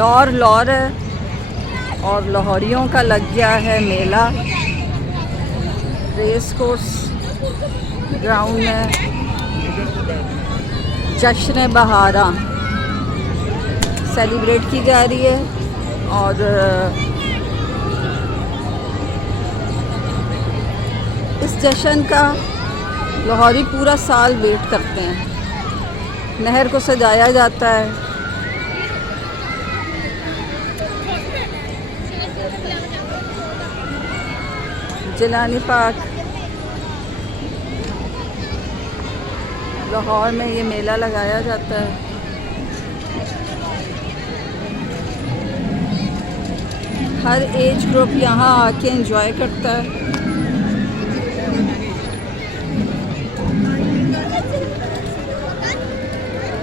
लाहौर है और लाहौरियों का लग गया है मेला। रेस कोर्स ग्राउंड में जश्न बहारा सेलिब्रेट की जा रही है और इस जश्न का लाहौरी पूरा साल वेट करते हैं। नहर को सजाया जाता है, जिलानी पार्क लाहौर में ये मेला लगाया जाता है। हर एज ग्रुप यहाँ आके एंजॉय करता है।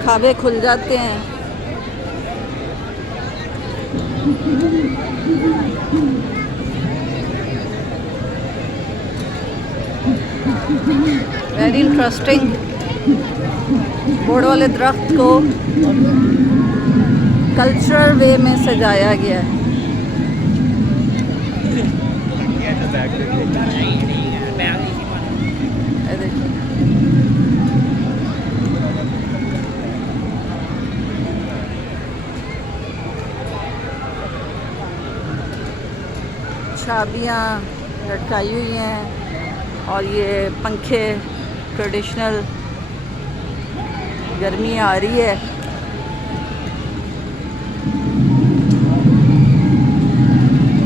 खाबे खुल जाते हैं। Very interesting. बोर्ड वाले दरख्त को कल्चरल वे में सजाया गया है। चाबियाँ लटकाई हुई हैं और ये पंखे ट्रेडिशनल। गर्मी आ रही है,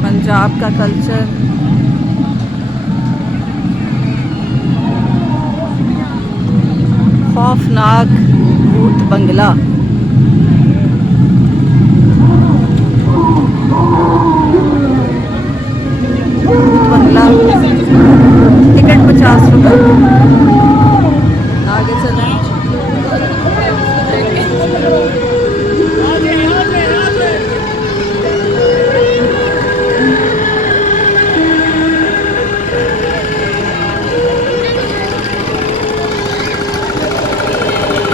पंजाब का कल्चर। खौफनाक भूत बंगला। बंगला टिकट 50 रुपये। आगे चलें।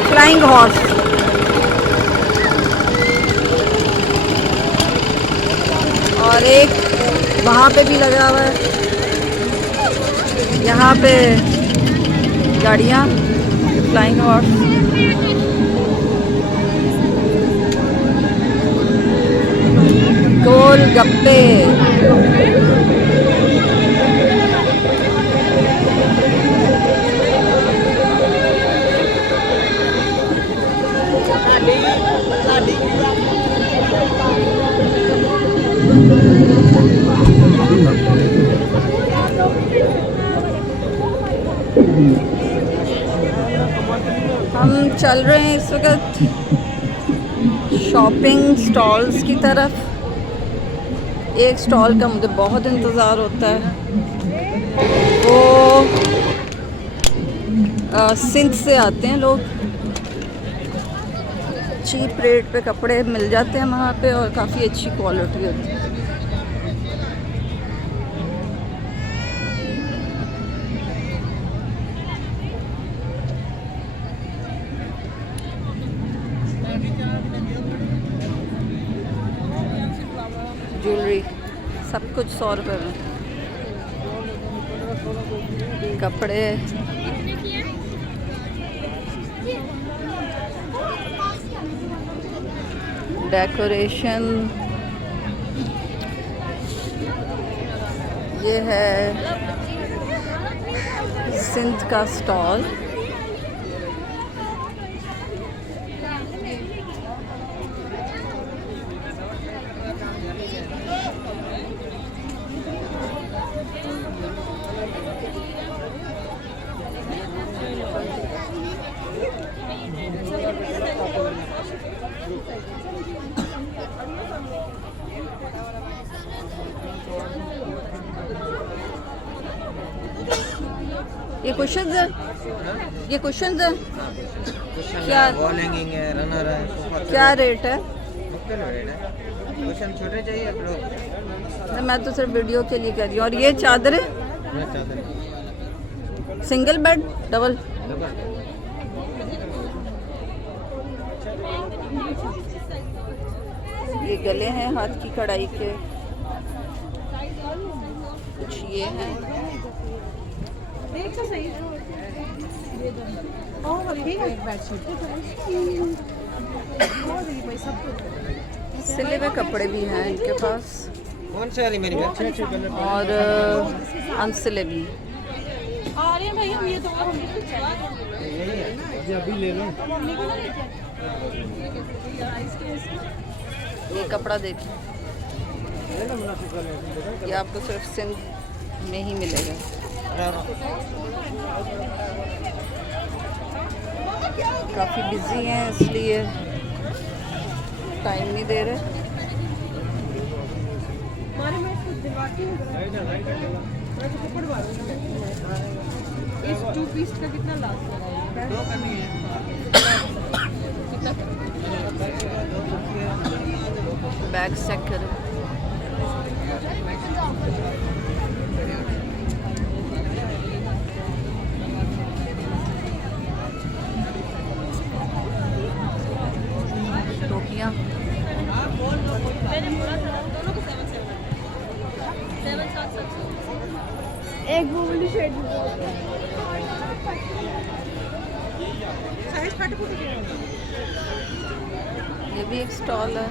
Flying horse. और एक वहाँ पे भी लगा हुआ है। यहाँ पे गाड़ियाँ, फ्लाइंग हॉर्स। गोल गप्पे। हम चल रहे हैं इस वक्त शॉपिंग स्टॉल्स की तरफ। एक स्टॉल का मुझे बहुत इंतज़ार होता है। वो सिंध से आते हैं लोग। चीप रेट पे कपड़े मिल जाते हैं वहाँ पे और काफ़ी अच्छी क्वालिटी होती है। ज्वेलरी सब कुछ 100 रुपये में। कपड़े डेकोरेशन। ये है सिंध का स्टॉल। ये क्वेश्चन है, ये क्वेश्चन है क्या? वॉल हैंगिंग है, रनर है। क्या रेट है? क्वेश्चन छोटे चाहिए आप लोग? मैं तो सिर्फ वीडियो के लिए कह रही हूँ। और ये चादरें सिंगल बेड डबल? ये गले हैं हाथ की कढ़ाई के, कुछ ये हैं। सिले हुए कपड़े भी हैं इनके पास कौन से वाली मेरी बैग? और अनसिले भी। अभी ले लो। ये कपड़ा देखिए, ये आपको सिर्फ सिंध में ही मिलेगा। काफ़ी बिजी हैं इसलिए टाइम नहीं दे रहे। इस 2 पीस का कितना लास्ट बैग चेक करें। टोपियाँ एक गोल्डी शेड ये भी एक स्टॉल है।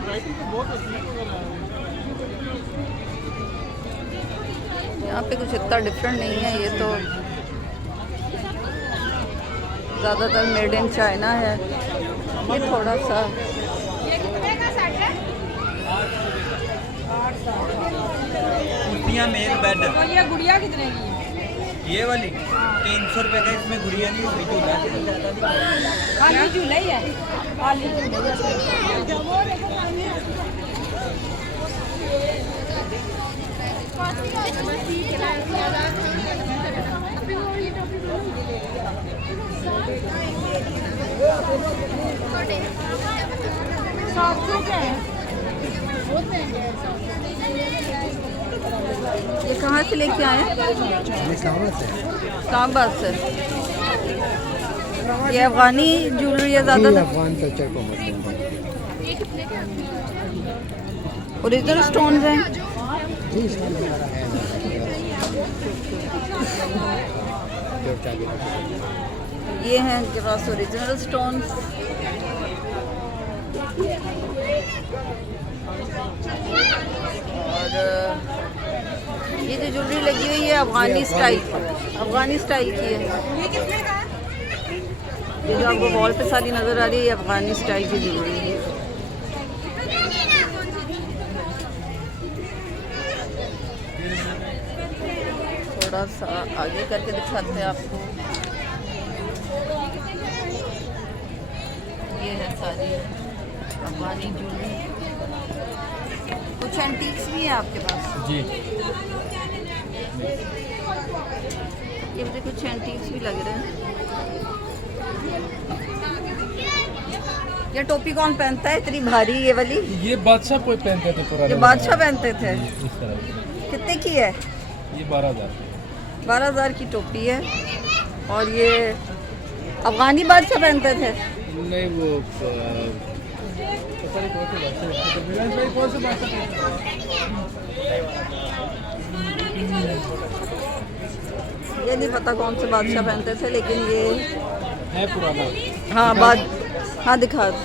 यहाँ पे कुछ इतना डिफरेंट नहीं है, ये तो ज़्यादातर मेड इन चाइना है। ये थोड़ा सा कुर्तियाँ मेल बेड। तो ये गुड़िया कितने की है? ये वाली 300 रुपए का, इसमें गुड़िया नहीं होगी, झूला खाली झूला ही है, खाली ये कहाँ से लेके आए हैं? काबा से। ये अफगानी ज्वेलरी है ज़्यादा। अफगान कल्चर को ओरिजिनल स्टोन्स हैं। ये हैं इनके पास ओरिजिनल स्टोन्स। और ये जो ज्वेलरी लगी हुई है अफगानी स्टाइल की है। ये जो आपको वॉल पे सारी नज़र आ रही है, ये अफगानी स्टाइल की ज्वेलरी है। थोड़ा सा आगे करके दिखाते हैं आपको। ये है सारी अफगानी ज्वेलरी। कुछ एंटीक्स भी है आपके पास? जी। ये मुझे कुछ एंटीक्स भी लग रहे हैं। ये टोपी कौन पहनता है इतनी भारी, ये वाली? ये बादशाह कोई पहनते थे पुराने। ये बादशाह पहनते थे। इस तरह कितने की है? ये 12,000। 12,000 की टोपी है। और ये अफगानी बादशाह पहनते थे। नहीं वो पता नहीं कौन से बादशाह ये नहीं पता कौन से बादशाह पहनते थे, लेकिन ये है पुराना। हाँ हाँ दिखा दो।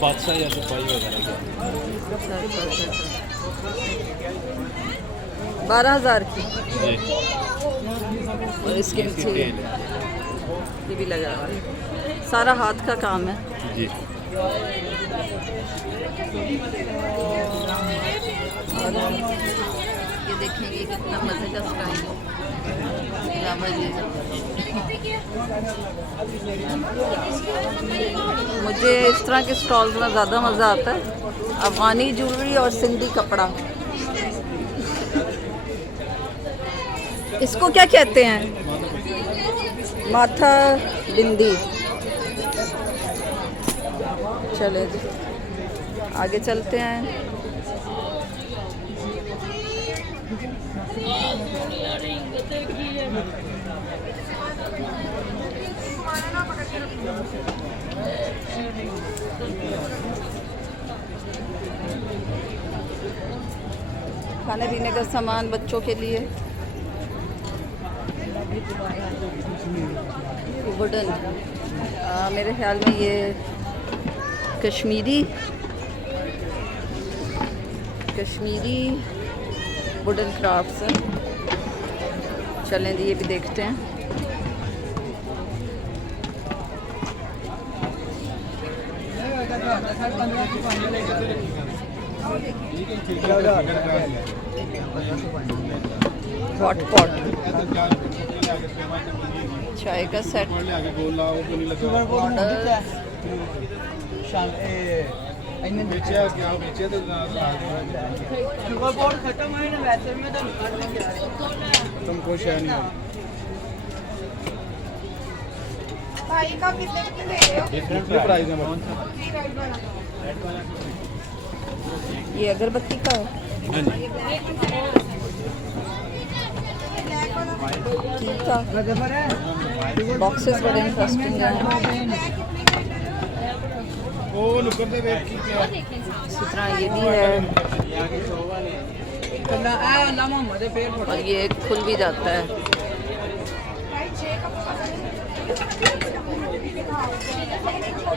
बादशाह या सिपाही वगैरह का। 12,000 की। जी। और इसके पीछे ये भी लगा हुआ है, सारा हाथ का काम है। जी। और ये देखेंगे कितना मज़े का स्टाइल है। मुझे इस तरह के स्टॉल्स में ज़्यादा मज़ा आता है। अफगानी ज्वेलरी और सिंधी कपड़ा, इसको क्या कहते हैं? माथा बिंदी। चले जी आगे चलते हैं। खाने पीने का सामान बच्चों के लिए, वुडन, मेरे ख्याल में ये कश्मीरी वुडन क्राफ्ट्स हैं। चलें जी, ये भी देखते हैं। हॉट पॉट, चाय का सेट, तुमको शायद नहीं भाई का कितने कितने दे रहे हो? डिफरेंट प्राइस है। ये अगरबत्ती का है, ठीक है। बॉक्सेस बड़े इंटरेस्टिंग हैं। वो नुक्कड़ पे वेट की क्या इसी तरह ये भी है, और ये खुल भी जाता है।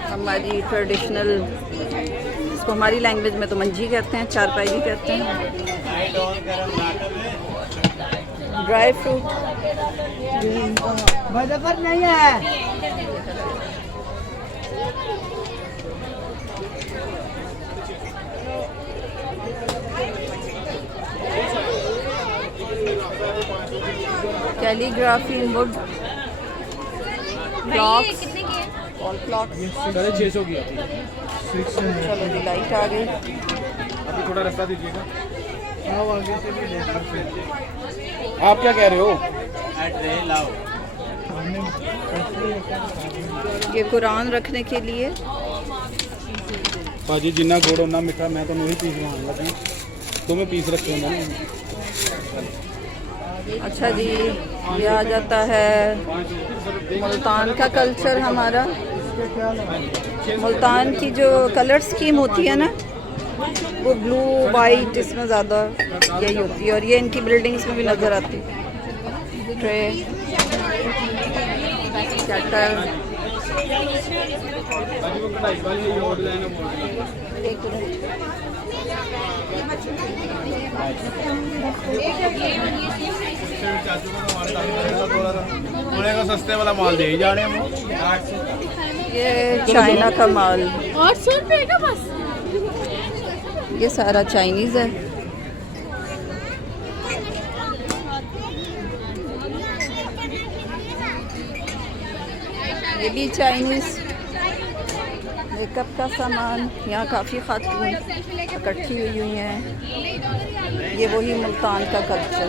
हमारी ट्रेडिशनल, इसको हमारी लैंग्वेज में तो मंजी कहते हैं, चारपाई भी कहते हैं। ड्राई फ्रूट बदफर नहीं है। Calligraphy in would, blocks, wall clocks. 650 की आती है। चलो जी, लाइट आ गई। अभी थोड़ा रास्ता दीजिएगा। आगे से भी देख सकते हैं। आप क्या कह रहे हो? ये कुरान रखने के लिए, भाजी जिन्ना गुड़ होना मिठा, मैं तो नहीं पीस लगा लगी तो मैं पीस रखे होंगे ना। अच्छा जी, ये आ जाता है मुल्तान का कल्चर हमारा। मुल्तान की जो कलर स्कीम होती है ना, वो ब्लू वाइट, इसमें ज़्यादा यही होती है, और ये इनकी बिल्डिंग्स में भी नज़र आती है। ट्रे, कैटर, सस्ते वाला माल दे जा रहे हैं। ये चाइना का माल, 800 रुपए का बस। ये सारा चाइनीज़ है। ये भी चाइनीज़ मेकअप का सामान। यहाँ काफ़ी खातून इकट्ठी हुई हैं। ये वही मुल्तान का कल्चर।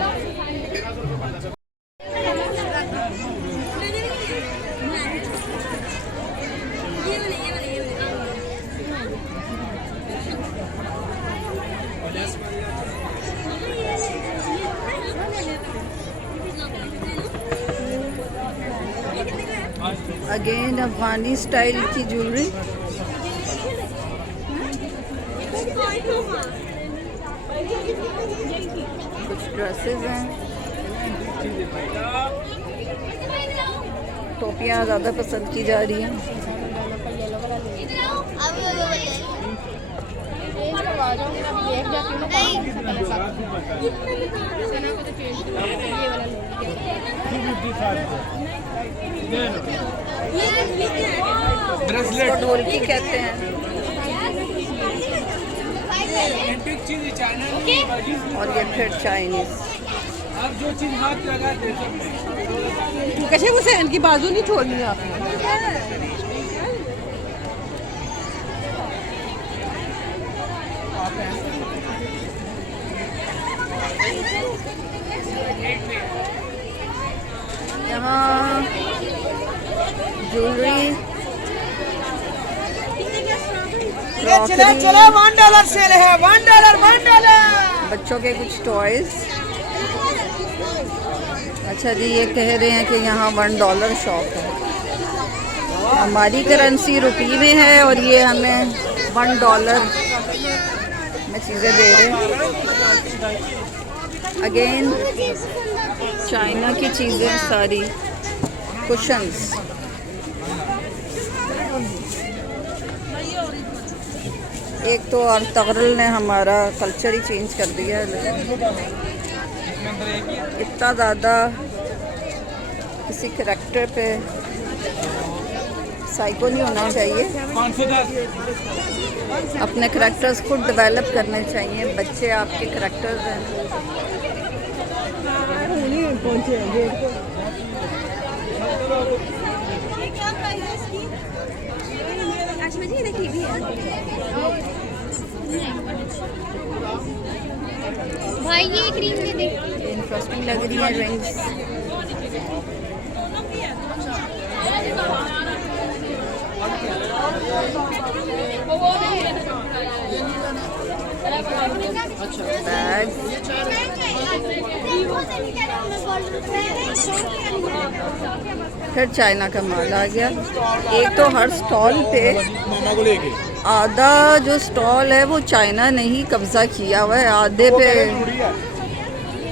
अगेन अफगानी स्टाइल की ज्वेलरी। कुछ ड्रेसेस हैं, टोपियाँ ज़्यादा पसंद की जा रही हैं। इसको ढोलकी कहते हैं। और ये फिर चाइनीज। आप जो चीज हाथ लगा दे सकते हैं। कैसे उसे इनकी बाजू नहीं छोड़नी आपने। यहाँ ज्वेलरी, चले चले $1 सेल है। $1 बच्चों के कुछ टॉयज। अच्छा जी, ये कह रहे हैं कि यहाँ $1 शॉप है। हमारी करेंसी रुपी में है और ये हमें $1 में चीज़ें दे रहे हैं। अगेन चाइना की चीज़ें सारी, कुशन्स। एक तो और तगरल ने हमारा कल्चर ही चेंज कर दिया है। इतना ज़्यादा किसी करैक्टर पे साइको नहीं होना चाहिए, अपने करैक्टर्स खुद डेवलप करने चाहिए। बच्चे आपके करैक्टर्स हैं। भाई ये क्रीम दे दे। इंटरेस्टिंग लग रही है रिंग्स। बैग, फिर चाइना का माल आ गया। एक तो हर स्टॉल पे आधा जो स्टॉल है वो चाइना ने ही कब्जा किया हुआ है, आधे पे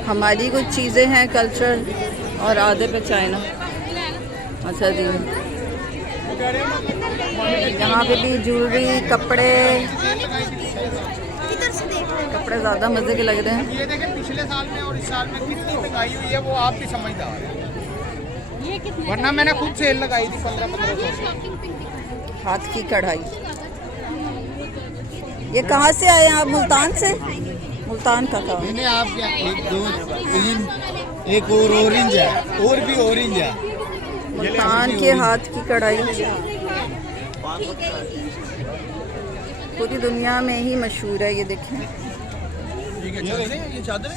हमारी कुछ चीज़ें हैं कल्चर और आधे पे चाइना। अच्छा जी, यहाँ पे भी ज्वेलरी, कपड़े ज़्यादा मज़े के लग रहे हैं। ये देखें पिछले साल में और इस साल में कितनी महंगाई हुई है, वो आप भी समझदार हैं। वरना मैंने खुद सेल लगाई थी 1500। हाथ की कढ़ाई। ये कहाँ से आए हैं आप? मुल्तान से? मुल्तान का काम। मैंने आप क्या 1 2 3 एक और ऑरेंज है, और भी ऑरेंज है। मुल्तान के हाथ की कढ़ाई पूरी दुनिया में ही मशहूर है। ये देखें, ये चादर है,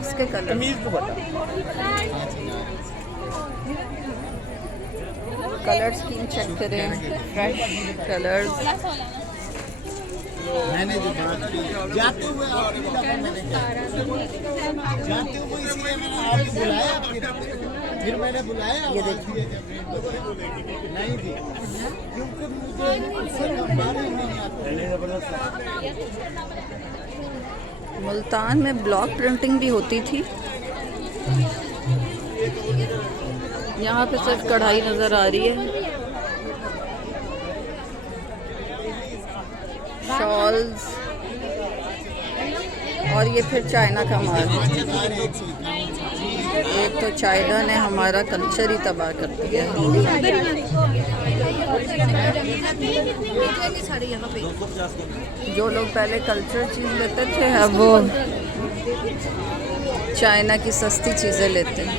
इसके कलर, कलर स्कीम चेक करें, फ्रेश कलर्स। मैंने जो जाते हुए इसलिए मैंने आपको बुलाया, फिर मैंने बुलाया। ये देखिए, नहीं थी क्योंकि मुझे उससे कम बात ही नहीं आती। मुल्तान में ब्लॉक प्रिंटिंग भी होती थी। यहाँ पे सिर्फ कढ़ाई नज़र आ रही है। शॉल्स और ये फिर चाइना का माल। एक तो चाइना ने हमारा कल्चर ही तबाह कर दिया। जो लोग पहले कल्चर चीज़ लेते थे अब वो चाइना की सस्ती चीज़ें लेते हैं।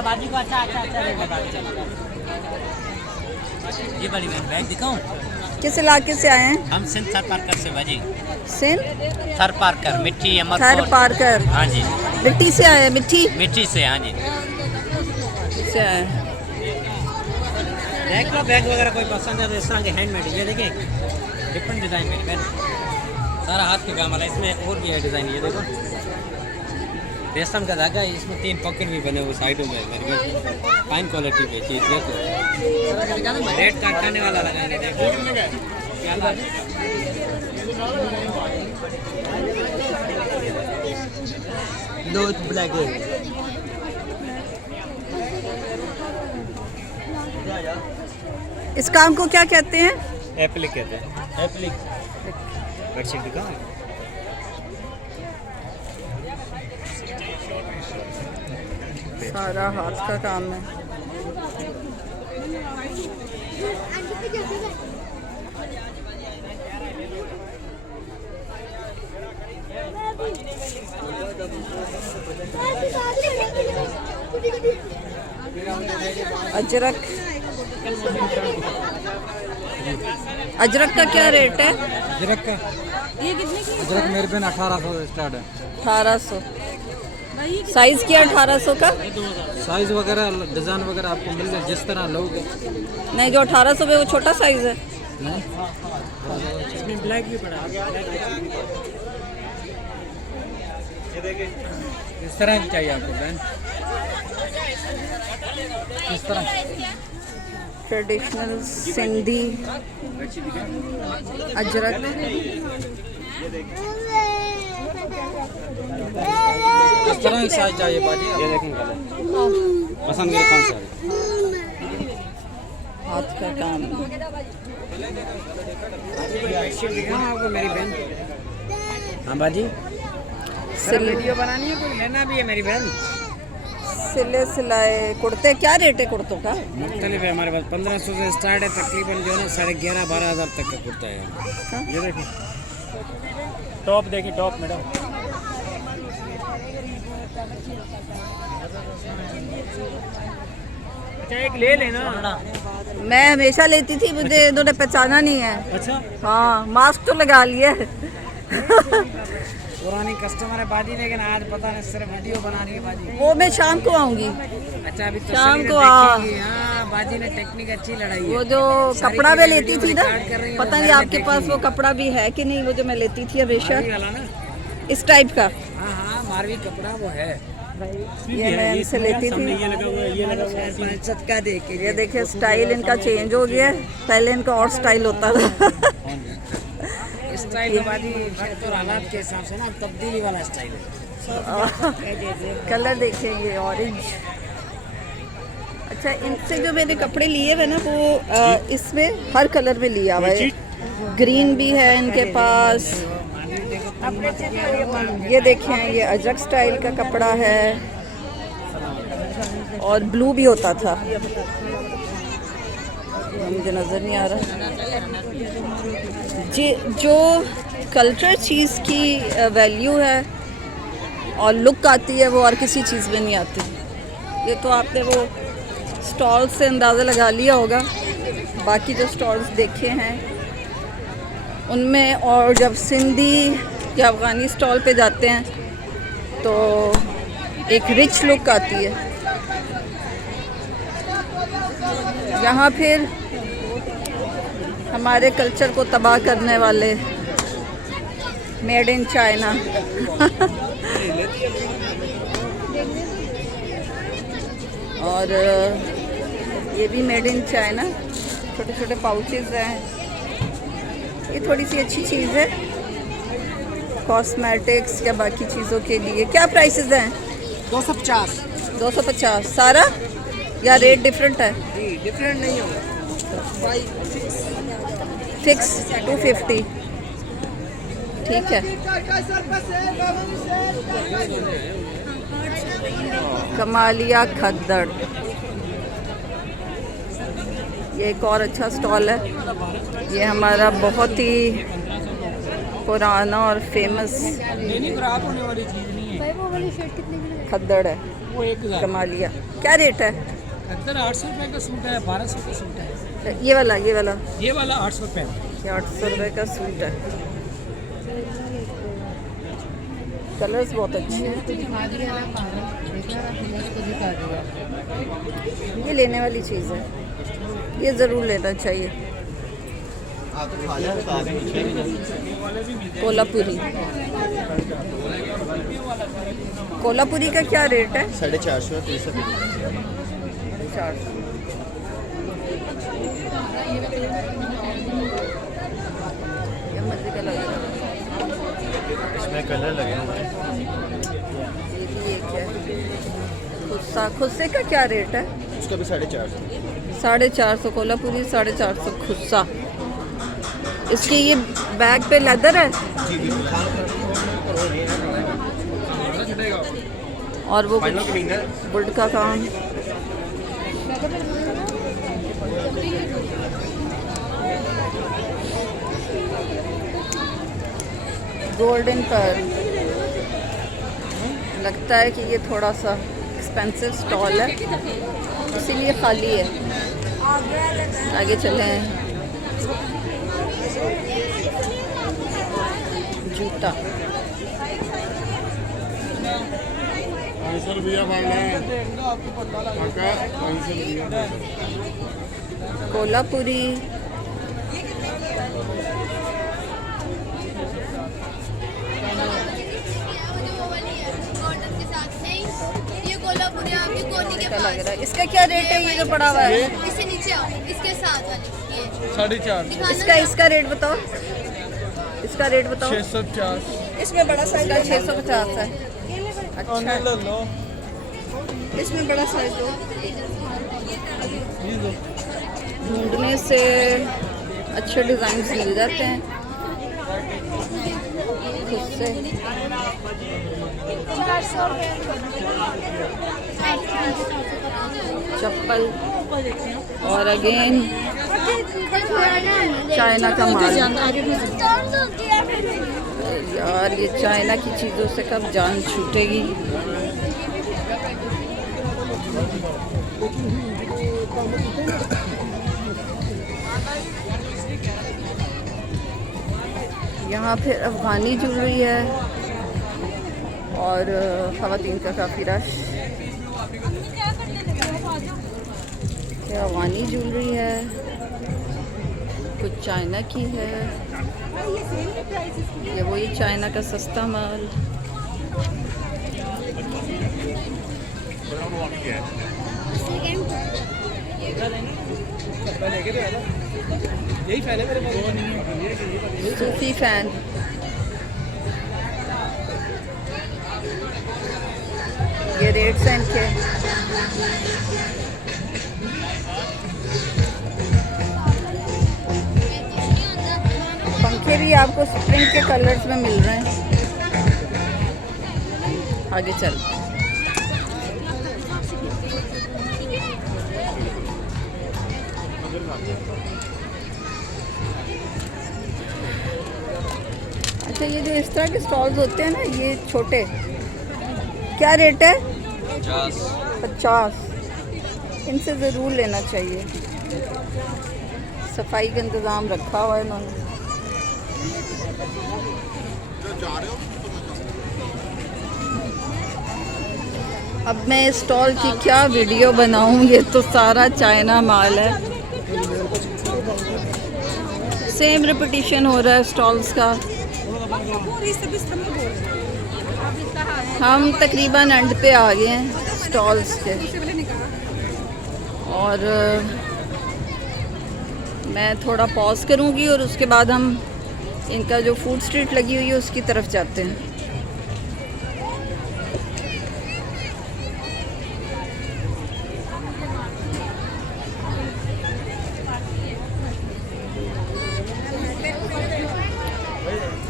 बाजी को अच्छा ये बड़ी बैग दिखाऊं? किस इलाके से आए हैं? हम सिंध थर पार्कर से बाजी। सिंध थर पार्कर, मिट्टी थर पार्कर। हाँ जी, मिट्टी से आए हैं? मिट्टी से, हाँ जी से आए हैं। देख लो बैग वगैरह कोई पसंद है तो इस तरह के हैंडमेड, ये देखें डिफरेंट डिज़ाइन में सारा हाथ के काम वाला। इसमें और भी है डिज़ाइन, ये देखो रेशम का धागा है, इसमें 3 पॉकेट भी बने हुए साइडों में। फाइन क्वालिटी की चीज़ देखो, रेट काटने वाला लगाने देखो क्या बात है। दो ब्लैक है। इस काम को क्या कहते हैं? एप्लिक कहते हैं। एप्लिक बेडशीट दिखाओ। सारा हाथ का काम है। अजरक, अजरक का क्या रेट है? अजरक का अजरक मेरे पे 1800 स्टार्ट है। 1800 साइज क्या? 1800 का साइज वगैरह डिज़ाइन वगैरह आपको मिल जाए जिस तरह लोगे। नहीं, जो 1800 में वो छोटा साइज है। इसमें ब्लैक भी पड़ा है। इस तरह की चाहिए आपको बहन? किस तरह? ट्रेडिशनल सिंधी अजरक। किस तरह की साइज चाहिए बाजी? ये देखें पसंद करे कौन सा है? हाथ का काम। आपको मेरी बहन। हाँ बाजी, वीडियो बनानी है, कोई लेना भी है मेरी बहन। सिले सिलाए कुर्ते क्या रेट है कुर्तों का? मुख्तलिफ है हमारे पास, 1500 से स्टार्ट है, तकरीबन जो है ना 11,500-12,000 तक का कुर्ता है। ये देखिए टॉप, देखिए टॉप मैडम। अच्छा एक ले लेना। मैं हमेशा लेती थी, मुझे इन्होंने पहचाना नहीं है। अच्छा हाँ, मास्क तो लगा लिए। पुरानी कस्टमर है बाजी, लेकिन आज पता नहीं सिर्फ वीडियो बना रही है बाजी। वो मैं शाम को आऊंगी। अच्छा अभी तो शाम सभी को ने आ। देखेंगी। हाँ बाजी ने टेक्निक अच्छी लड़ाई है। वो जो सारी कपड़ा मैं चीजें लेती वीडियो थी ना, रिकॉर्ड कर रही हैं, पता वो नहीं सारे आपके पास वो देखेंगी। कपड़ा भी है कि नहीं, वो जो मैं लेती थी हमेशा मारवी वाला ना? इस टाइप का। हाँ हाँ मारवी कपड़ा वो है। ये मैं इनसे लेती थी। सदका दे के ये देखिए स्टाइल इनका चेंज हो गया है, पहले इनका और स्टाइल होता था। स्टाइल तो बाजी वक्त और हालात के हिसाब से ना तब्दीली वाला स्टाइल है। कलर देखेंगे ऑरेंज। अच्छा, इनसे जो मैंने कपड़े लिए हुए ना वो इसमें हर कलर में लिया हुआ है। ग्रीन भी है इनके पास। ये देखें, ये अजरक स्टाइल का कपड़ा है और ब्लू भी होता था, मुझे नज़र नहीं आ रहा। जी, जो कल्चर चीज़ की वैल्यू है और लुक आती है वो और किसी चीज़ में नहीं आती। ये तो आपने वो स्टॉल से अंदाज़ा लगा लिया होगा, बाकी जो स्टॉल्स देखे हैं उनमें। और जब सिंधी या अफ़गानी स्टॉल पे जाते हैं तो एक रिच लुक आती है। यहाँ फिर हमारे कल्चर को तबाह करने वाले मेड इन चाइना। और ये भी मेड इन चाइना, छोटे छोटे पाउचेस हैं। ये थोड़ी सी अच्छी चीज़ है कॉस्मेटिक्स या बाकी चीज़ों के लिए। क्या प्राइसेस हैं? 250। 250 सारा या रेट डिफरेंट है? डिफरेंट नहीं होगा, फिक्स 250। ठीक है। कमालिया खद्दड़, ये एक और अच्छा स्टॉल है। ये हमारा बहुत ही पुराना और फेमस खद्दड़ है, कमालिया। क्या रेट है? 800 रुपये का सूट है, 1200 का सूट है। ये वाला ये वाला 800 रुपये। ये 800 रुपये का सूट है। कलर्स बहुत अच्छे हैं। ये लेने वाली चीज़ है, ये ज़रूर लेना चाहिए। कोल्हापुरी, कोल्हापुरी का क्या रेट है? 450 300। 400। ये मजे का लग रहा है। इसमें कलर लगे हुए हैं। ये भी एक है खुस्सा। खुस्से का क्या रेट है? उसका भी 450। 450 कोल्हापुरी, 450 खुस्सा। इसके ये बैग पे लेदर है और वो वुड का काम। गोल्डन पर लगता है कि ये थोड़ा सा एक्सपेंसिव स्टॉल है, इसीलिए खाली है। आगे चलें। जूता 500 रुपया मांगना है काका, 500 रुपया। कोल्हापुरी, कोनी के अच्छा लग पास। रहा है। इसका क्या रेट है ये जो पड़ा हुआ है? इससे नीचे आओ, इसके साथ वाले ये 450 इसका रेट बताओ, इसका रेट बताओ। 650 इसमें बड़ा साइज का 650 है। अच्छा ले लो इसमें बड़ा साइज दो। ये लो ढूंढने से अच्छे डिजाइन मिल जाते हैं खुद से। चप्पल और अगेन चाइना का माल। यार ये चाइना की चीज़ों से कब जान छूटेगी। यहाँ फिर अफ़गानी ज्वेलरी है और ख़वातीन का काफ़ी रश। ये अफ़गानी ज्वेलरी है, कुछ चाइना की है। ये वही चाइना का सस्ता माल। यही फैन है मेरे पास। सूफी फैन, ये रेट्स हैं इनके। पंखे भी आपको स्प्रिंग के कलर्स में मिल रहे हैं। आगे चल। अच्छा ये जो इस तरह के स्टॉल्स होते हैं ना, ये छोटे, क्या रेट है? 50। इनसे ज़रूर लेना चाहिए। सफाई का इंतज़ाम रखा हुआ है इन्होंने। अब मैं इस स्टॉल की क्या वीडियो बनाऊं, ये तो सारा चाइना माल है। सेम रिपीटिशन हो रहा है स्टॉल्स का। हम तकरीबन एंड पे आ गए हैं स्टॉल्स के और मैं थोड़ा पॉज करूंगी और उसके बाद हम इनका जो फूड स्ट्रीट लगी हुई है उसकी तरफ जाते हैं।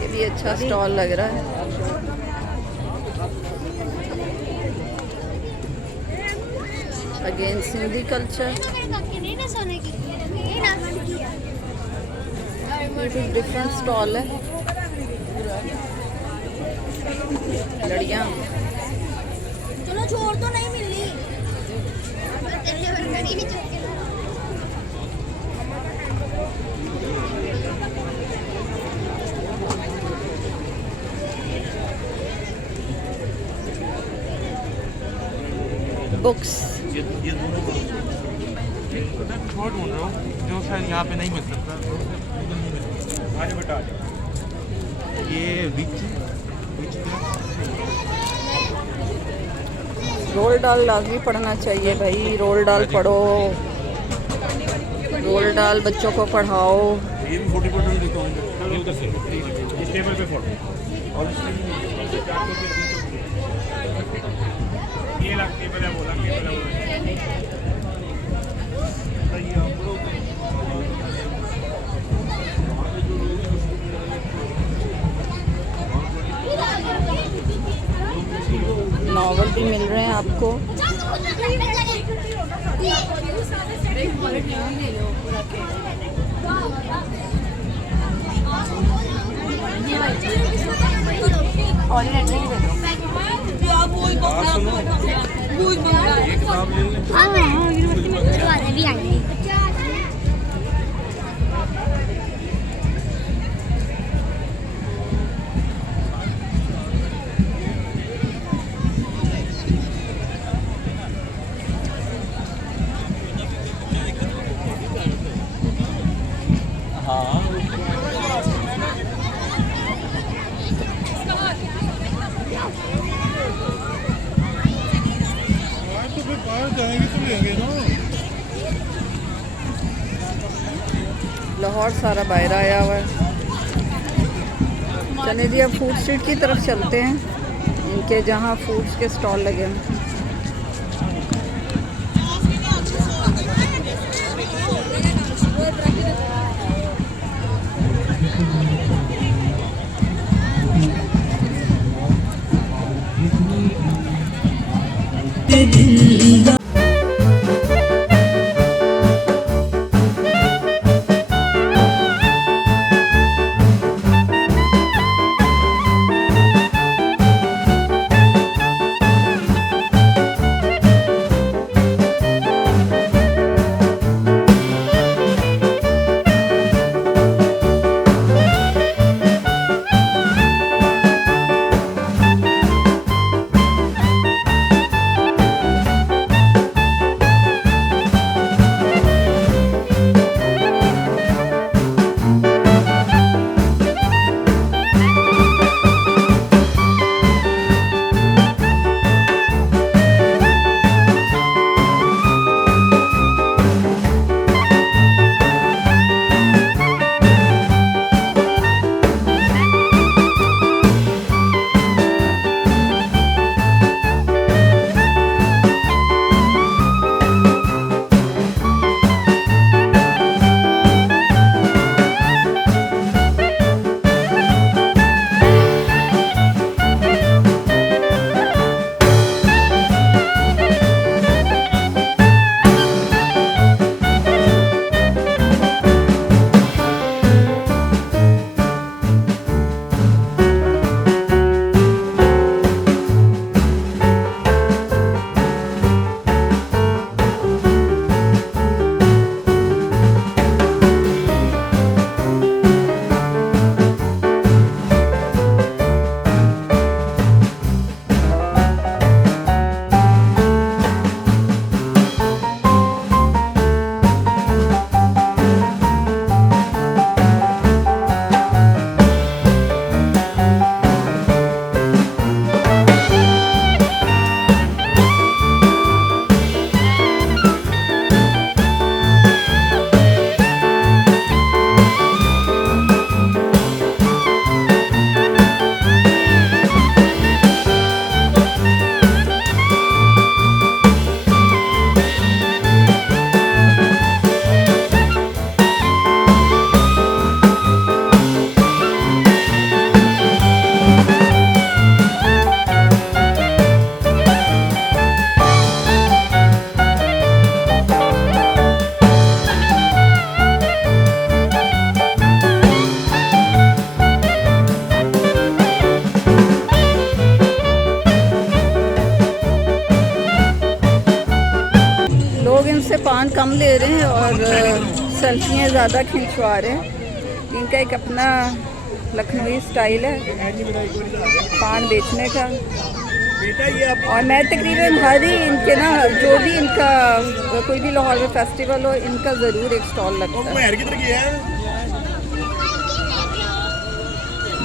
ये भी अच्छा स्टॉल लग रहा है। Again Sindhi culture. Different stall है। लड़ियाँ चलो छोड़ तो नहीं मिली। बुक्स। ये दोनों छोड़ ढूंढ रहा हूँ जो शायद यहाँ पे नहीं मिल सकता। आज बेटा ये विच रोल डाल लाजमी पढ़ना चाहिए भाई। रोल डाल पढ़ो, रोल डाल बच्चों को पढ़ाओ। ये भी 40% डिस्काउंट है। इस टेबल पे फोटो और ये लाख टेबल है, बोला टेबल है। नॉवल भी मिल रहे हैं आपको। भी आएंगे। लाहौर सारा बाहर आया हुआ है। चले जी अब फूड स्ट्रीट की तरफ चलते हैं, इनके जहाँ फूड्स के स्टॉल लगे हैं। पान कम ले रहे हैं और सेल्फियाँ ज़्यादा खिंचवा रहे हैं। इनका एक अपना लखनवी स्टाइल है पान बेचने का। और मैं तकरीबन हर ही इनके ना जो भी इनका कोई भी लाहौर में फेस्टिवल हो इनका ज़रूर एक स्टॉल लगता है।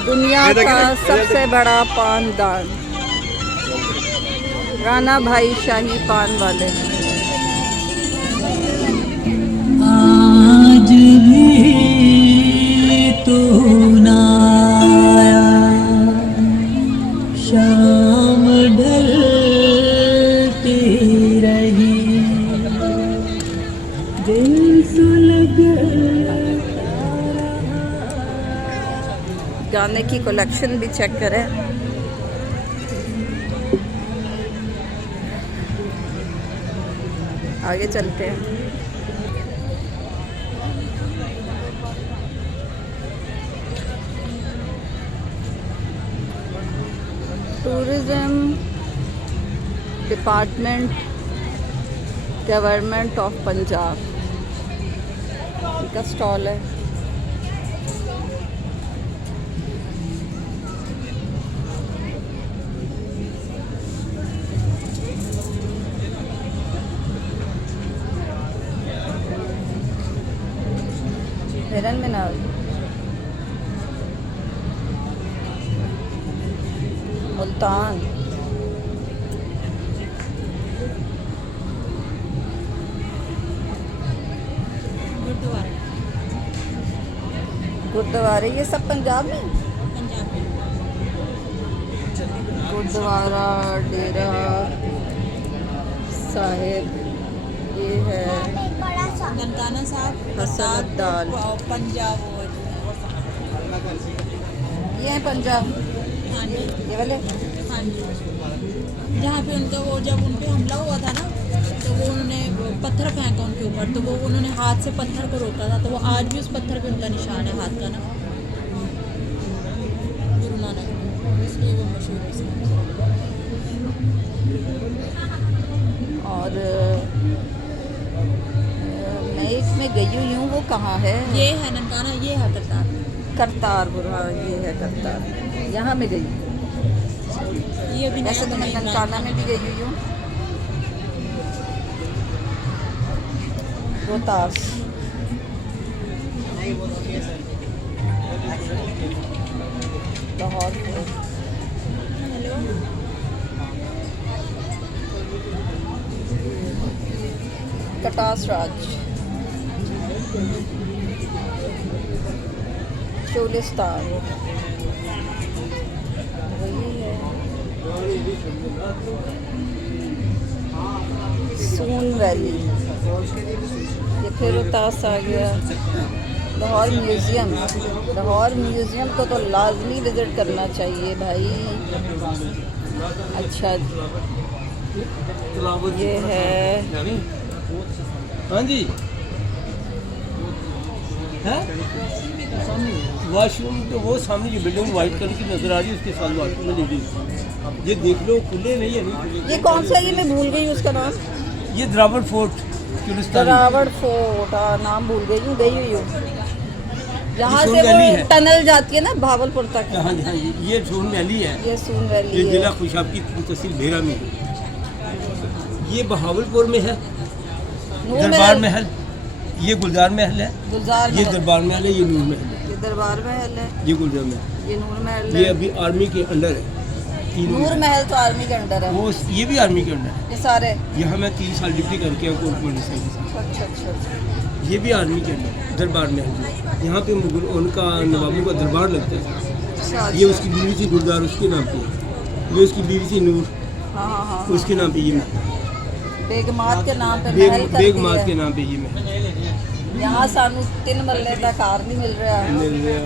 दुनिया का सबसे बड़ा पानदान राना भाई शाही पान वाले। आज भी तो ना आया शाम ढलती रही दिल सुलग। गाने की कलेक्शन भी चेक करें। आगे चलते हैं। Tourism department government of Punjab का स्टॉल है। हिरन मीनार मुल्तान गुरुद्वारे ये सब पंजाब में? गुरुद्वारा डेरा साहिब ये है ननकाना साहब हसनदाल, पंजाब ये है पंजाब हाँ जी ये वाले। हाँ जी जहाँ पे उनका वो जब उन पे हमला हुआ था ना तो वो उन्होंने पत्थर फेंका उनके ऊपर, तो वो उन्होंने हाथ से पत्थर को रोका था, तो वो आज भी उस पत्थर पे उनका निशान है हाथ का ना, गुरु नानक, इसलिए वो मशहूर है इसमें। और मैं इसमें गई हुई हूँ, वो कहाँ है? ये है ननकाना, ये है करतार। करतारपुर, हाँ ये है करतार, यहाँ में गई। ये भी वैसे तो मैं ननकाना में भी गई हुई हूँ। रोहतास, लाहौर, कटास राज, चोलिस्तान, वही है। सून वैली, ये फिर रोहतास आ गया। लाहौर म्यूज़ियम, लाहौर म्यूज़ियम को तो लाजमी विज़िट करना चाहिए भाई। अच्छा ये है, हाँ जी है वॉशरूम, तो वो सामने जो बिल्डिंग वाइट कलर की नजर आ रही है उसके साथ वॉशरूम में लेडीज, ये देख लो खुले नहीं है, नहीं खुले। ये कौन सा, ये मैं भूल गई उसका नाम। ये द्रावड़ फोर्ट चुलिस्तान, द्रावड़ फोर्ट, नाम भूल गई हूँ, गई हुई हूँ। यहाँ सून से वैली वो है। टनल जाती है ना भावलपुर तक। हाँ जी हाँ जी, ये सून वैली है, ये सून वैली ये है। जिला खुशाब की तहसील भेरा में है। ये बहावलपुर में है नूर दरबार महल, महल, ये गुलजार महल है, गुलजार ये महल, दरबार महल है, ये नूर महल है, ये दरबार महल है, ये गुलजार महल, ये नूर महल ये है। अभी आर्मी के अंडर है। तीनों नूर महल तो आर्मी के अंडर है। वो ये भी आर्मी के अंडर है। ये सारे, यहाँ मैं 3 साल ड्यूटी करके आया कोर्ट पुलिस के साथ। अच्छा अच्छा अच्छा। ये भी आर्मी के अंदर दरबार में है। यहाँ पे मुगल उनका नवाबों का दरबार लगता है। अच्छा, ये उसकी बीवी थी गुलजार, उसके नाम पे, ये उसकी बीवी थी नूर, हाँ हाँ हाँ, उसके नाम पे ये महल, बेगमात के नाम पे महल कर बेगमात दिया। के नाम पे ये महल यहाँ सानू 3 मरले का कार नहीं मिल रहा है। मिल गया।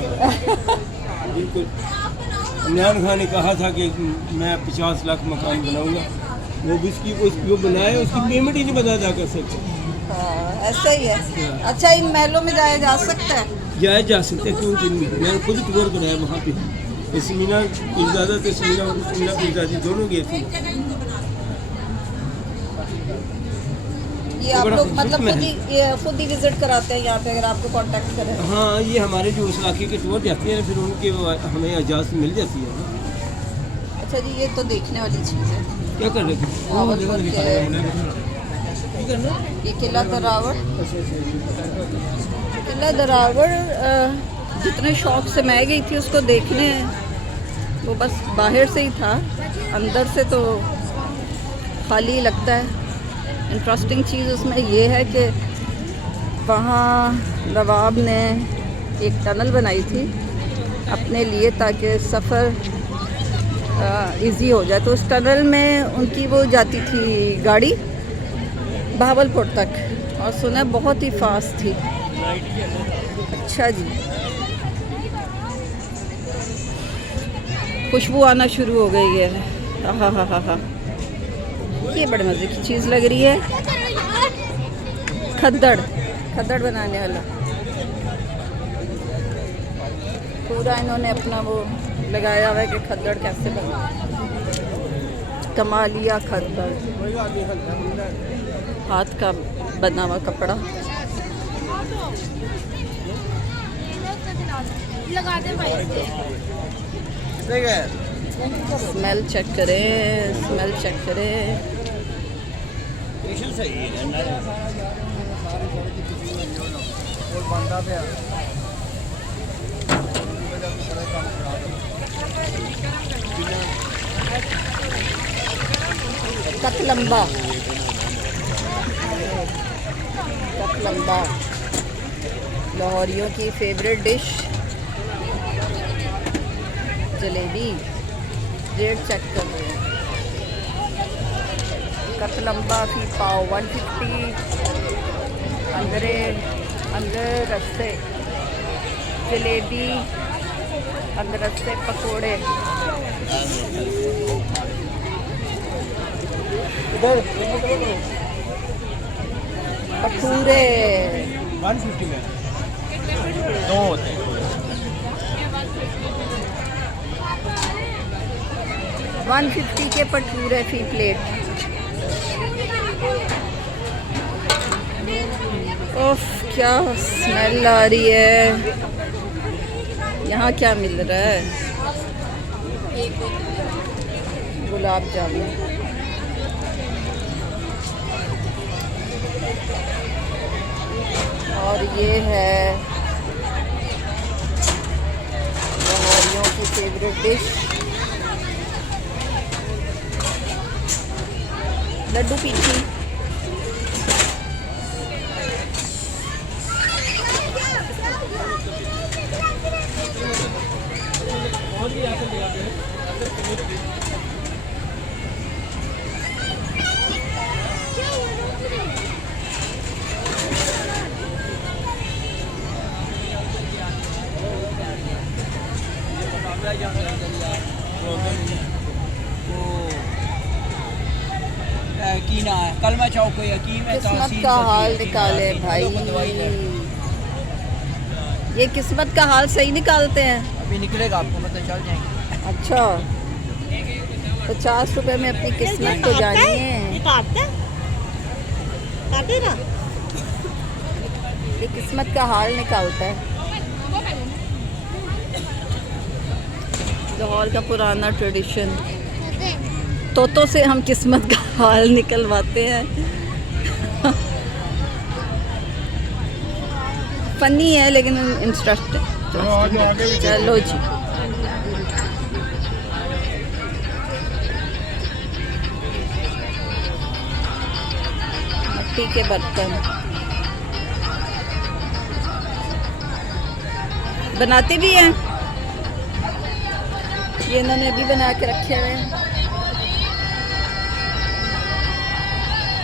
बिल्कुल, इमरान खान ने कहा था कि मैं 50 लाख मकान बनाऊंगा, वो भी वो बनाया, उसकी पेमेंट ही नहीं बता जा कर सकते। हाँ, ऐसा ही है। अच्छा, इन महलों में जाया जा सकता है? जाया जा सकता है, क्यों मैंने खुद टूर कराया वहाँ पे। तस्मीना पीरजादा, तस्मीना पीरजादी दोनों गए थे। ये आप लोग मतलब खुद ही विजिट कराते हैं यहाँ पे, अगर आपको कांटेक्ट करें? हाँ, ये हमारे जो उस इलाके के टूर जाते हैं, फिर उनके हमें इजाज़त मिल जाती है। अच्छा जी, ये तो देखने वाली चीज़ है। क्या कर रहे थे? भावलपुर ये किला दरावड़, किला दरावड़ जितने शौक से मैं गई थी उसको देखने, वो बस बाहर से ही था, अंदर से तो खाली लगता है। इंटरेस्टिंग चीज़ उसमें ये है कि वहाँ नवाब ने एक टनल बनाई थी अपने लिए ताकि सफ़र इजी हो जाए, तो उस टनल में उनकी वो जाती थी गाड़ी भावलपुर तक, और सुना बहुत ही फास्ट थी। अच्छा जी, खुशबू आना शुरू हो गई है। हाँ हाँ हाँ हाँ, ये बड़े मज़े की चीज़ लग रही है। खद्दड़, खद्दड़ बनाने वाला पूरा इन्होंने अपना वो लगाया हुआ है कि खद्दड़ कैसे बना। कमालिया खद्दड़, हाथ का बना हुआ कपड़ा। लगा दे भाई स्मेल चेक करें, स्मेल चेक करें। कतलम्बा, कतलम्बा लाहौरियों की favourite dish jalebi. Rate check कर रहे हैं। कतलम्बा फी पाव 150, अंदर रस्से जलेबी, अंदर रस्से पकोड़े। भटूरे 150 में 2 होते हैं। 150 के भटूरे फी प्लेट। ओफ क्या स्मेल आ रही है। यहाँ क्या मिल रहा है? गुलाब जामुन। और ये है लाहौरियों की फेवरेट डिश लड्डू पीठी। कीना है कलमा चौक यकीन है किस्मत का हाल निकाले भाई। ये किस्मत का हाल सही निकालते हैं। अभी निकलेगा आपको पता चल जाएंगे। अच्छा 50 रुपए में अपनी किस्मत को जानिए। ये किस्मत का हाल निकालता है। लाहौर का पुराना ट्रेडिशन, तोतों से हम किस्मत का हाल निकलवाते हैं। फनी है लेकिन इंटरेस्टिंग। चलो जी। मिट्टी के बर्तन बनाते भी हैं। ये इन्होंने अभी बना के रखे हुए हैं।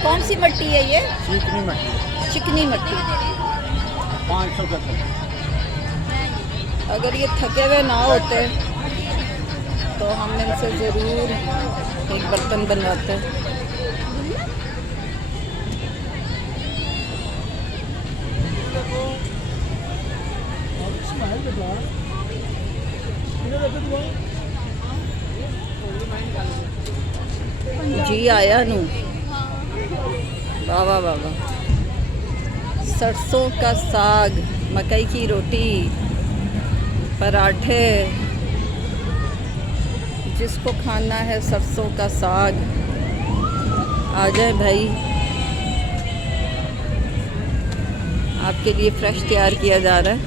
कौन सी मिट्टी है ये? चिकनी मट्टी। चिकनी मिट्टी 500 का था। अगर ये थके हुए ना होते तो हम इनसे ज़रूर एक बर्तन बनवाते। जी आया नू वाह वाह वाह वाह। सरसों का साग, मकई की रोटी, पराठे। जिसको खाना है सरसों का साग आ जाए भाई। आपके लिए फ्रेश तैयार किया जा रहा है।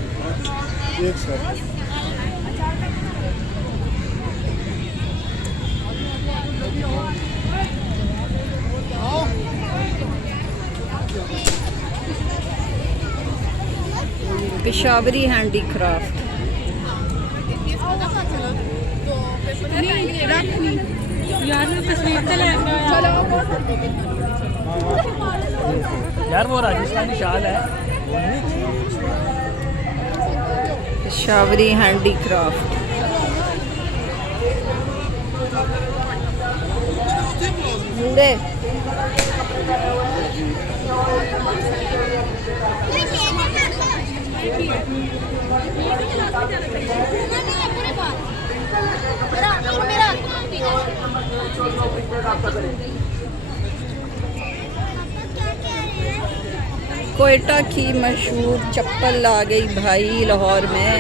पेशावरी हैंडीक्राफ्ट। यार वो राजस्थानी शाल है। पेशावरी हैंडीक्राफ्ट। मुड़े कोयटा की मशहूर चप्पल आ गई भाई लाहौर में।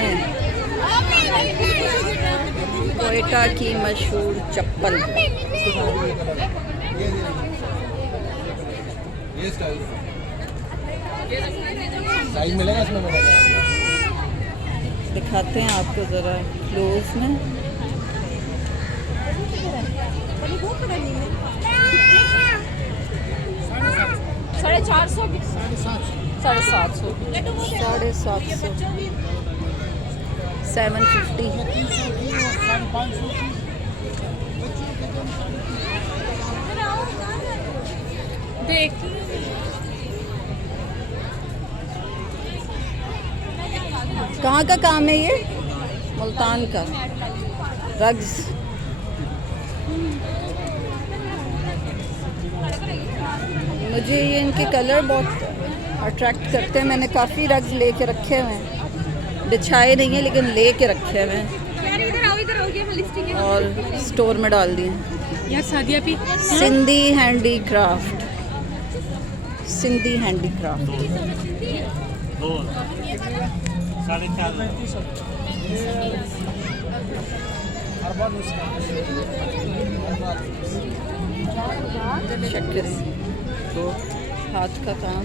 कोयटा की मशहूर चप्पल। साइज मिलेगा इसमें मेरा? दिखाते हैं आपको ज़रा क्लोज में। साढ़े 400 की 750 750 कहाँ का काम है ये? मुल्तान का रग्स। मुझे ये इनके कलर बहुत अट्रैक्ट करते हैं। मैंने काफ़ी रग्स लेके रखे हुए हैं, बिछाए नहीं हैं लेकिन लेके रखे हुए हैं और स्टोर में डाल दिए हैं। यार सादिया भी Sindhi handicraft, Sindhi handicraft. Check करें तो हाथ का काम।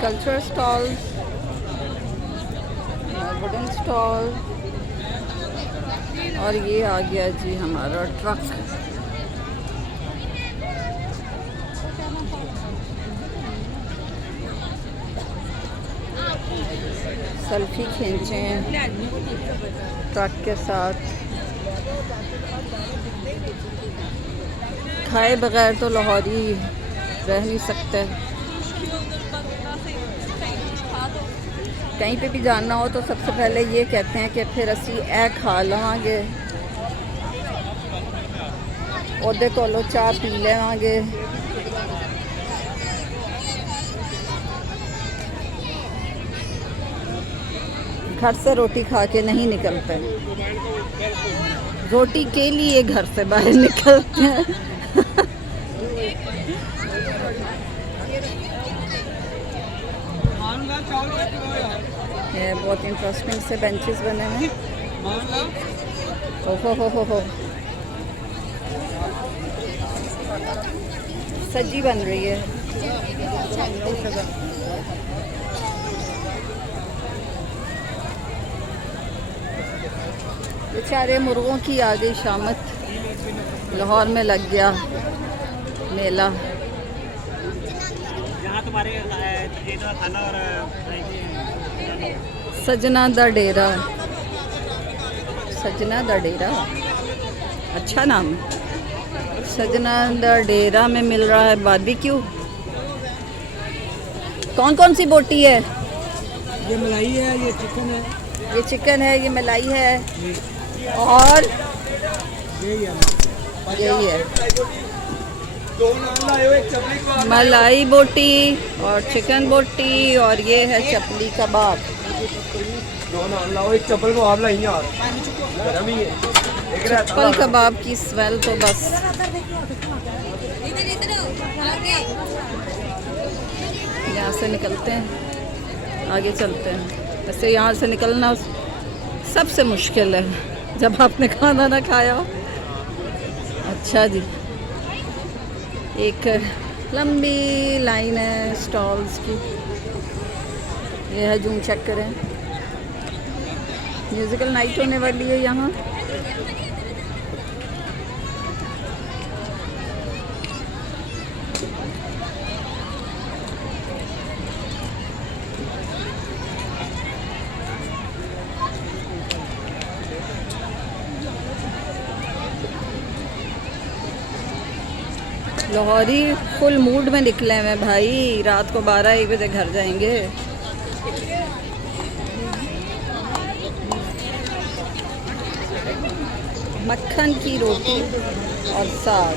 कल्चर स्टॉल, वुडन स्टॉल और ये आ गया जी हमारा ट्रक। सेल्फी खींचें ट्रक के साथ। खाए बगैर तो लाहौरी रह नहीं सकते। कहीं पे भी जाना हो तो सबसे पहले ये कहते हैं कि फिर असी ए खा लवांगे, ओदे कोलों चाह पी लेवांगे। घर से रोटी खा के नहीं निकलते, रोटी के लिए घर से बाहर निकलते हैं। ये बहुत इंटरेस्टिंग से बेंचेस बने हैं। हो सजी बन रही है। बेचारे मुर्गों की आ गई शामत। लाहौर में लग गया मेला। खाना और सजना दा डेरा, सजना दा डेरा अच्छा नाम है। सजना दा डेरा में मिल रहा है बारबेक्यू। कौन कौन सी बोटी है? ये मलाई है, ये चिकन है, ये चिकन है, ये मलाई है और यही है मलाई बोटी और चिकन बोटी और ये है चपली कबाब। चप्पल कबाब की स्मेल तो बस। यहाँ से निकलते हैं, आगे चलते हैं। वैसे यहाँ से निकलना सबसे मुश्किल है जब आपने खाना ना खाया हो। अच्छा जी, एक लंबी लाइन है स्टॉल्स की। ये है जूम चेक करें। म्यूज़िकल नाइट होने वाली है यहाँ। लाहौरी फुल मूड में निकले हुए भाई। रात को 12-1 बजे घर जाएंगे। मक्खन की रोटी और साग।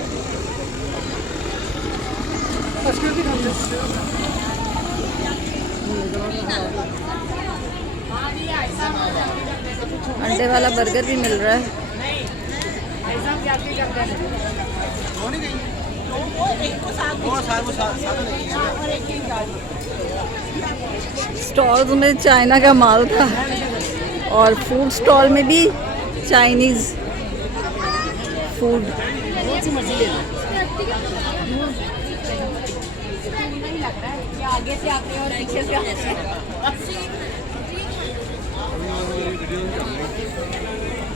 अंडे वाला बर्गर भी मिल रहा है। स्टॉल्स में चाइना का माल था और फूड स्टॉल में भी चाइनीज़ फूड। आगे से आते हैं और पीछे से आते हैं।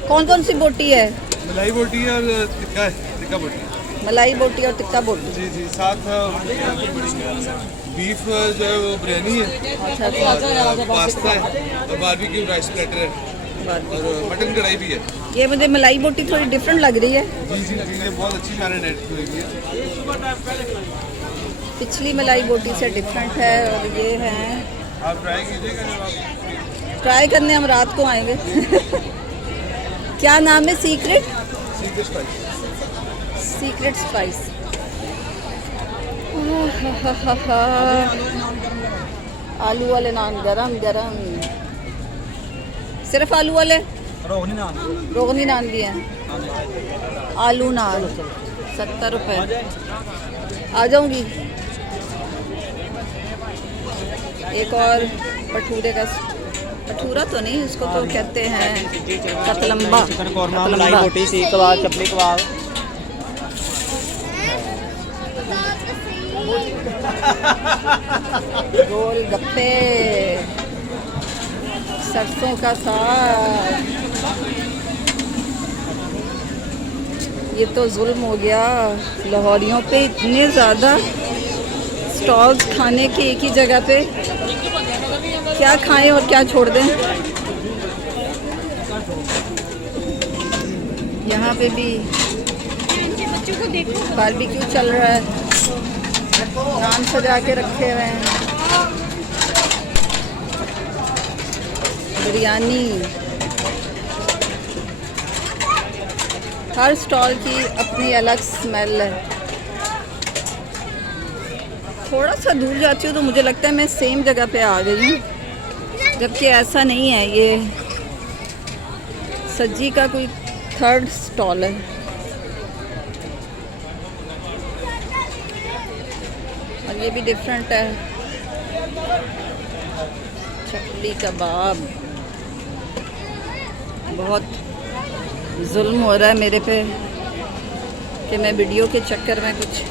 कौन कौन सी बोटी है? मलाई बोटी और टिक्का बोटी। मलाई बोटी और टिक्का बोटी। जी जी, साथ बीफ जो है वो बिरयानी है, और पास्ता है, और बारबेक्यू राइस प्लेटर है, और मटन कढ़ाई भी है। ये मुझे मलाई बोटी थोड़ी डिफरेंट लग रही है। जी जी जी, ये बहुत अच्छी मैरिनेट हुई है। पिछली मलाई बोटी से डिफरेंट है। और ये हैं, आप ट्राई कीजिएगा जब आप ट्राई करने हम रात को आएंगे। क्या नाम है? Secret secret spice. आलू वाले नान गरम गरम। सिर्फ आलू वाले? रोगनी नान भी हैं। आलू नान 70 रुपये। आ जाऊंगी। एक और भटूरे का, भटूरा तो नहीं, इसको तो कहते हैं कतलम्बा। चिकन कौरमा, मलाई बोटी, सीख कबाब, चपली कबाब। गोल गप्पे, सरसों का साग। ये तो जुल्म हो गया लाहौरियों पे, इतने ज़्यादा स्टॉल्स खाने के एक ही जगह पे। क्या खाएं और क्या छोड़ दें। यहाँ पे भी बारबेक्यू चल रहा है, नान सजा के रखे हुए हैं, बिरयानी। हर स्टॉल की अपनी अलग स्मेल है। थोड़ा सा दूर जाती हूँ तो मुझे लगता है मैं सेम जगह पे आ गई हूँ, जबकि ऐसा नहीं है। ये सज्जी का कोई थर्ड स्टॉल है। और ये भी डिफरेंट है। चपली कबाब। बहुत जुल्म हो रहा है मेरे पे कि मैं वीडियो के चक्कर में कुछ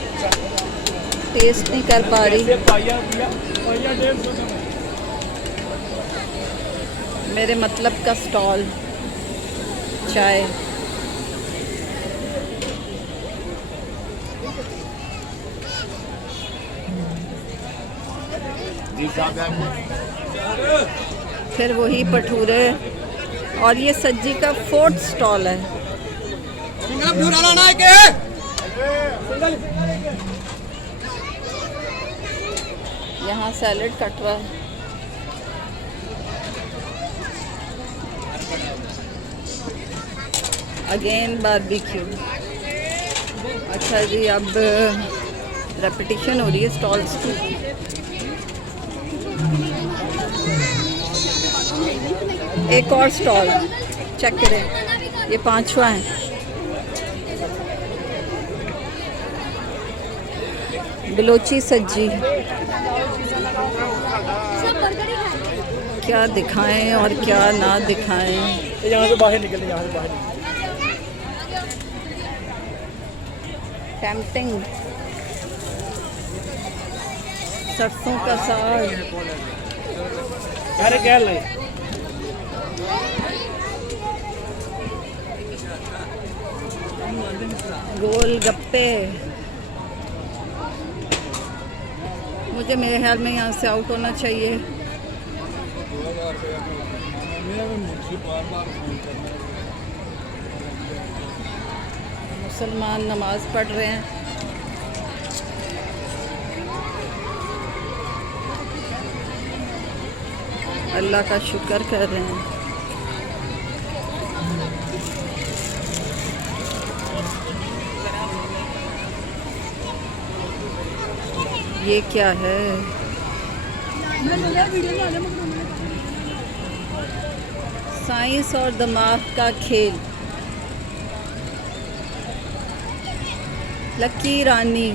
टेस्ट नहीं कर पा रही। मेरे मतलब का स्टॉल चाय। फिर वही भटूरे। और ये सज्जी का फोर्थ स्टॉल है। यहाँ सैलेड कट रहा है। Again barbecue. अच्छा जी, अब रेपिटेशन हो रही है स्टॉल्स की। एक और स्टॉल चेक करें, ये 5वां है। बलोची सज्जी। क्या दिखाएं और क्या ना दिखाएं। यहाँ से बाहर निकले, यहाँ से बाहर निकले। टेम्पटिंग। सरसों का साग। अरे क्या ले गोल गप्पे। मुझे मेरे ख्याल में यहाँ से आउट होना चाहिए। मुसलमान नमाज पढ़ रहे हैं। अल्लाह का शुक्र कर रहे हैं। ये क्या है? साइंस और दिमाग का खेल। लकी रानी।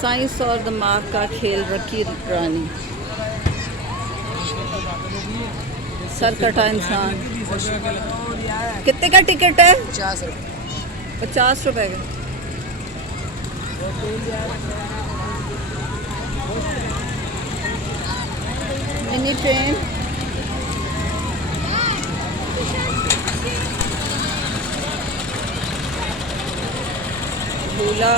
साइंस और दिमाग का खेल लकी रानी। सर कटा इंसान। कितने का टिकट है? 50 रुपए का। Mini train. झूला।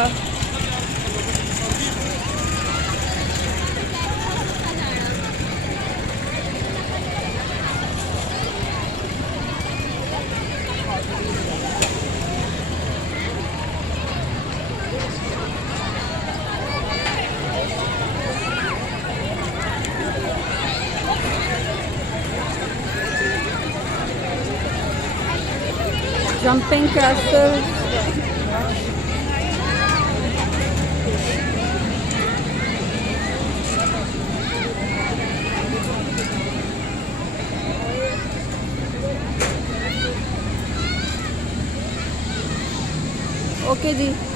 Jumping castle. ओके जी।